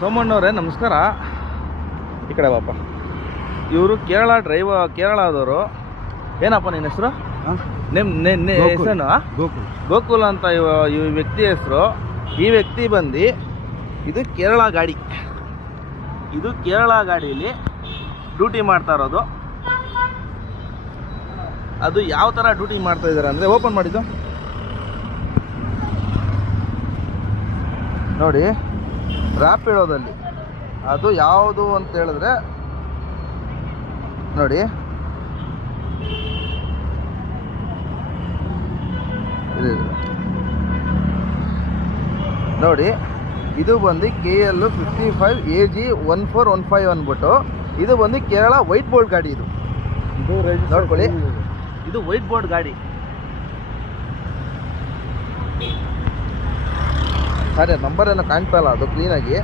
ಸೋಮಣ್ಣವ್ರೆ ನಮಸ್ಕಾರ. ಈ ಕಡೆ ಬಾಪ. ಇವರು ಕೇರಳ ಡ್ರೈವ ಕೇರಳದವರು. ಏನಪ್ಪ ನಿನ್ನ ಹೆಸರು? ನಿಮ್ ನಿನ್ನ ಗೋಕುಲ್. ಹೆಸರು ಗೋಕುಲ್. ಗೋಕುಲ್ ಅಂತ ಇವ ಈ ವ್ಯಕ್ತಿ ಹೆಸರು. ಈ ವ್ಯಕ್ತಿ ಬಂದು ಇದು ಕೇರಳ ಗಾಡಿ. ಇದು ಕೇರಳ ಗಾಡೀಲಿ ಡ್ಯೂಟಿ ಮಾಡ್ತಾ ಇರೋದು. ಅದು ಯಾವ ಥರ ಡ್ಯೂಟಿ ಮಾಡ್ತಾ ಇದ್ದಾರೆ ಅಂದರೆ ಓಪನ್ ಮಾಡಿದ್ದು. ನೋಡಿ. ರ್ಯಾಪಿಡೋದಲ್ಲಿ ಅದು ಯಾವುದು ಅಂತ ಹೇಳಿದ್ರೆ ನೋಡಿ. ನೋಡಿ ಇದು ಬಂದು K L fifty five A G one four one five ಅಂದ್ಬಿಟ್ಟು ಇದು ಬಂದು ಕೇರಳ ವೈಟ್ ಬೋರ್ಡ್ ಗಾಡಿ ಇದು. ಇದು ನೋಡ್ಕೊಳ್ಳಿ. ಇದು ವೈಟ್ ಬೋರ್ಡ್ ಗಾಡಿ. ಸರಿ ನಂಬರ್ ಏನೋ ಕಾಣ್ತಾ ಇಲ್ಲ, ಅದು ಕ್ಲೀನಾಗಿ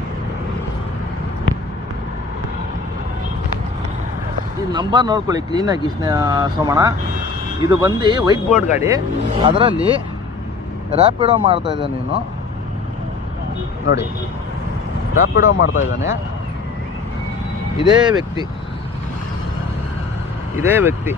ಈ ನಂಬರ್ ನೋಡ್ಕೊಳ್ಳಿ ಕ್ಲೀನಾಗಿ ಸೋಮಣ ಇದು ಬಂದು ವೈಟ್ ಬೋರ್ಡ್ ಗಾಡಿ. ಅದರಲ್ಲಿ ರ್ಯಾಪಿಡೋ ಮಾಡ್ತಾ ಇದ್ದಾನೆ ನೀನು. ನೋಡಿ ರ್ಯಾಪಿಡೋ ಮಾಡ್ತಾ ಇದ್ದಾನೆ. ಇದೇ ವ್ಯಕ್ತಿ. ಇದೇ ವ್ಯಕ್ತಿ.